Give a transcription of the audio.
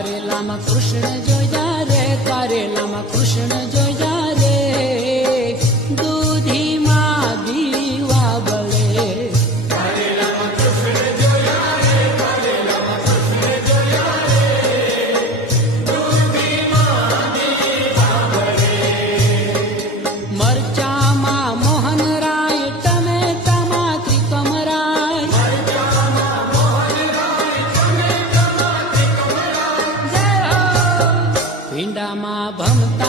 કારેલામાં કૃષ્ણ જોયા રે, કારેલામાં કૃષ્ણ જોયા રે, દૂધીમાં દીવા બળે. કારેલામાં કૃષ્ણ જોયા રે, કારેલામાં કૃષ્ણ જોયા રે, દૂધીમાં દીવા બળે. મરચામાં મોહનરાય, ટમેટામાં ત્રિકમરાય, મરચામાં મોહનરાય, ટમેટામાં ત્રિકમરાય. ભીંડામાં ભમતા